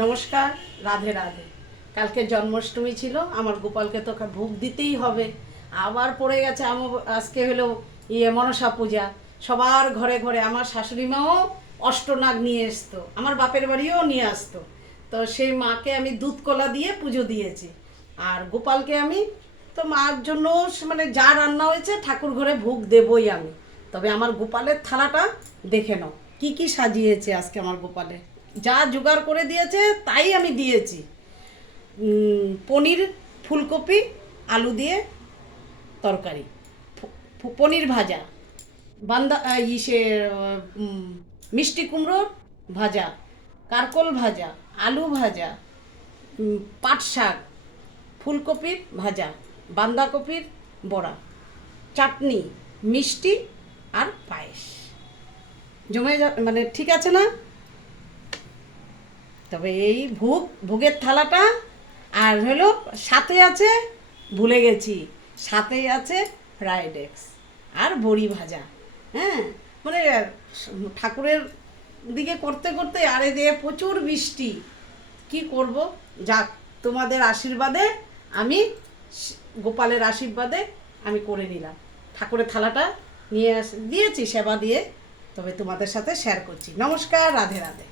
নমস্কার, রাধে রাধে। কালকে জন্মাষ্টমী ছিল, আমার গোপালকে তো ভোগ দিতেই হবে। আবার পড়ে গেছে আজকে হলো মনসা পূজা। সবার ঘরে ঘরে আমার শাশুড়ি মাও অষ্টনাগ নিয়ে আসতো, আমার বাপের বাড়িও নিয়ে আসতো। তো সেই মাকে আমি দুধ কলা দিয়ে পুজো দিয়েছি। আর গোপালকে আমি তো মার জন্য মানে যা রান্না হয়েছে ঠাকুর ঘরে ভোগ দেবই আমি। তবে আমার গোপালের থালাটা দেখে নাও কি কি সাজিয়েছে আজকে আমার গোপালে। যা জোগাড় করে দিয়েছে তাই আমি দিয়েছি। পনির, ফুলকপি, আলু দিয়ে তরকারি, পনির ভাজা, বান্দা ইসে মিষ্টি কুমড়োর ভাজা, কারকোল ভাজা, আলু ভাজা, পাট শাক, ফুলকপির ভাজা, বাঁধাকপির বড়া, চাটনি, মিষ্টি আর পায়েস। জমে মানে ঠিক আছে না? তবে এই ভোগের থালাটা আর হলো সাথে আছে, ভুলে গেছি, সাথে আছে ফ্রাইড এগস আর বড়ি ভাজা। হ্যাঁ, মানে ঠাকুরের দিকে করতে করতে আরে দিয়ে প্রচুর বৃষ্টি, কি করব। যাক, তোমাদের আশীর্বাদে আমি, গোপালের আশীর্বাদে আমি করে নিলাম। ঠাকুরের থালাটা নিয়ে দিয়েছি সেবা দিয়ে, তবে তোমাদের সাথে শেয়ার করছি। নমস্কার, রাধে রাধে।